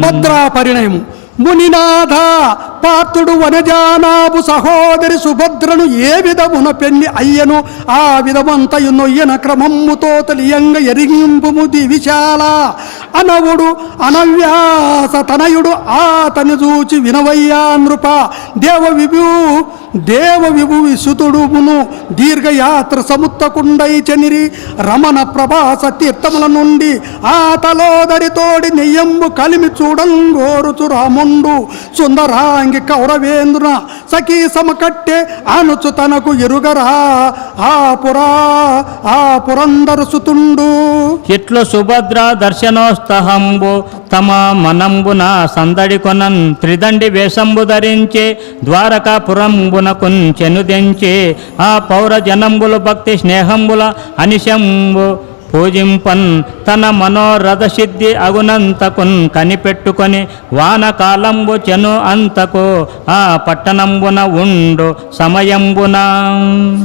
సుభద్రా పరిణయము. మునినాథ పాత్రుడు వనజానాపు సహోదరి సుభద్రను ఏ విధమున పెళ్ళి అయ్యను? ఆ విధమంతయు నొయ్యన క్రమమ్ముతో తలియంగ ఎరింపుము విశాల అనవుడు అనవ్యాస తనయుడు ఆతని చూచి వినవయ్యా నృప. దేవ విభూ దేవ విభువి సుతుడుమును దీర్ఘయాత్ర సముత్తకుండై చెనిరి రమణ ప్రభాస తీర్థముల నుండి ఆ తలోదరితోడి నెయ్యంబు కలిమి చూడంగోరుచు రాముండు సుందరాంగి కౌరవేంద్రున సఖీ సమకట్టే అనుచు తనకు ఎరుగరా. ఆ పురా ఆ పురందరు సుతుండు ఇట్లు సుభద్ర దర్శనోస్తహంబు తమ మనంబున సందడి కొనన్ త్రిదండి వేషంబు ధరించే ద్వారకాపురంబునకున్ చెనుదెంచి ఆ పౌర జనంబులు భక్తి స్నేహంబుల అనిశంబు పూజింపన్ తన మనోరథ సిద్ధి అగునంతకున్ కనిపెట్టుకొని వానకాలంబు చెను అంతకు ఆ పట్టణంబున ఉండు సమయంబున.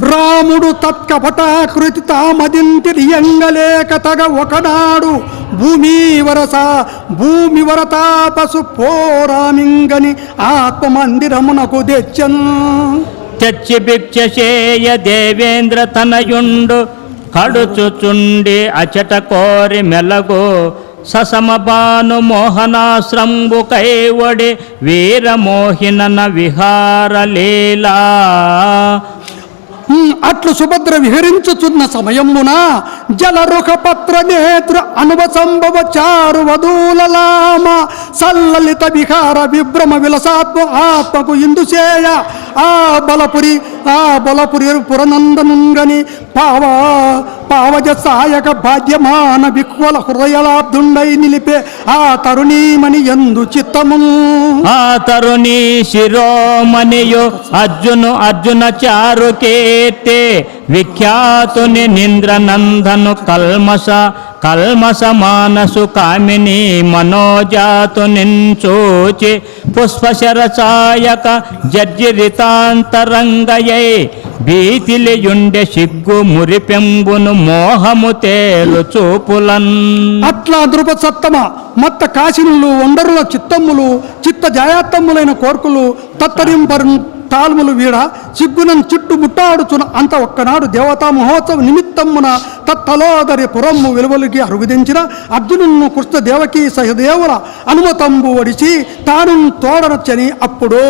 రాముడు తత్కపటాకృతి తామదింతి రియంగలేక తగ ఒకనాడు భూమి వరస భూమి వరతాపసు పోరామింగని ఆత్మమందిరమునకు తెచ్చన్. తెచ్చి భిక్షశేయ దేవేంద్ర తనయుండు కడుచుచుండి అచట కోరి మెలగు. ససమబాను మోహనాశ్రంబు కైవడి వీరమోహినన విహారలీలా ఉమ్, అట్లు సుభద్ర విహరించుచున్న సమయమున జలరుఖపత్ర నేత్ర అనుభ సంభవ చారు వధూలలామ సల్లలిత విహార విభ్రమ విలసాత్మ ఆత్మకు ఇందుచేయ ఆ బలపురి ఆ బొలపురి పురనందనుంగని పావ పావజ సాయక బాధ్యమాన విక్వల హృదయలాబ్దుండై నిలిపే ఆ తరుణీమణి ఎందు చిత్తము. ఆ తరుణి శిరోమణియు అర్జును అర్జున చారు కీర్తి విఖ్యాతుని నింద్రనందను కల్మష కల్మస మానసు కామిని మనోజాతు నించూచి పుష్పశరసాయక జర్జిరితాంతరంగయై భీతిలియుండె సిగ్గు మురిపెంబును మోహము తేలు చూపులన్. అట్లా ద్రుప సత్తమ మత్త కాశినులు ఒండరుల చిత్తమ్ములు చిత్త జాయాత్తమ్ములైన కోర్కులు తత్తరింపరు తాల్ములు వీడ సిగ్గునం చుట్టు ముట్టాడుచున అంత ఒక్కనాడు దేవతా మహోత్సవ నిమిత్తమ్మున తత్తలోదరి పురమ్ము విలువలకి అరుగుదించిన అర్జునును కృష్ణ దేవకి సహదేవుల అనుమతంబు వడిచి తాను తోడనొచ్చని అప్పుడు.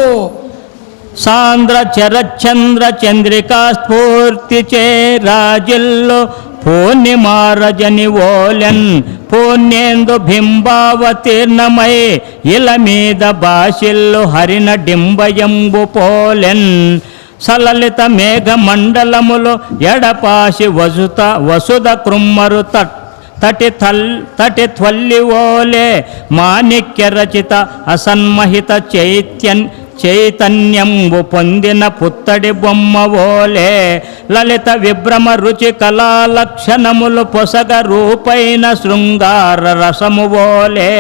సాంద్ర చరచంద్ర చంద్రికా స్ఫూర్తి చే రాజిల్లు పూర్ణిమారజని ఓలెన్ పూర్ణేందు బింబావతీర్ణమై ఇల మీద బాసిల్లు హరిన డింబయంబు పోలెన్ సలలిత మేఘ మండలములు ఎడపాసి వసుత వసుద కృమ్మరు తట్ తటి తల్ తటి త్వల్లి ఓలే మాణిక్య రచిత అసన్మహిత చైత్యన్ చైతన్యంబు పొందిన పుత్తడి బొమ్మ ఓలే లలిత విభ్రమ రుచి కళా లక్షణములు పొసగ రూపైన శృంగార రసము ఓలే.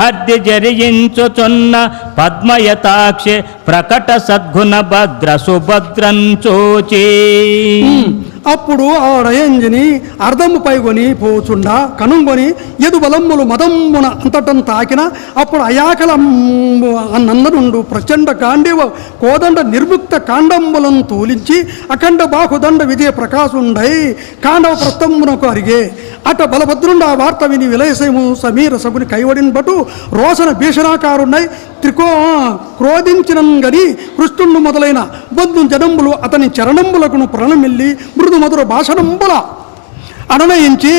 అద్ది జరిగించుచున్న పద్మయతాక్షి ప్రకట సద్గుణ భద్ర సుభద్రం చూచి. అప్పుడు ఆడయంజని అర్ధము పైగొని పోచుండ కనుగొని ఎదు బలమ్ములు మదమ్మున అంతటం తాకిన అప్పుడు అయాకల నందనుండు ప్రచండ కాండివ కోదండ నిర్ముక్త కాండంబులను తూలించి అఖండ బాహుదండ విజయ ప్రకాశుండై కాండవ ప్రస్తంభునకు అరిగే. అట బలభద్రుండు ఆ వార్త విని విలయసేము సమీర సభుని కైవడిన్ బటు రోషణ భీషణాకారుండై త్రికో క్రోధించిన గని కృష్ణుండు మొదలైన బంధు జనంబులు అతని చరణంబులకును ప్రణమిల్లి మృదు మధుర భాషణంబుల అననయించి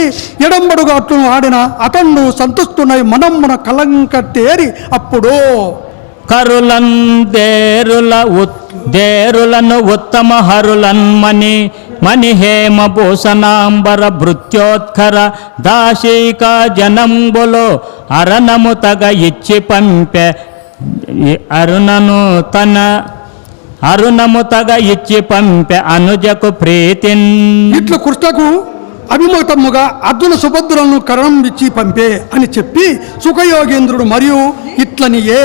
ఎడంబడుగా అట్లు ఆడిన అతన్ను సంతుష్టునై మనమ్మున కలంకట్టేరి అప్పుడు. కరులన్ దేరుల దేరులను ఉత్తమ హరులన్మని మణి హేమ భూషణాంబర భృత్యోత్కర దాశీకా జనంబులో అరణము తగ ఇచ్చి పంపె అరుణను తన అరుణము తగ ఇచ్చి పంపె అనుజకు ప్రీతిన్. ఇట్లు కృష్ణకు అభిమతముగా అర్జున సుభద్రలను కరణం ఇచ్చి పంపే అని చెప్పి సుఖయోగేంద్రుడు మరియు ఇట్లని ఏ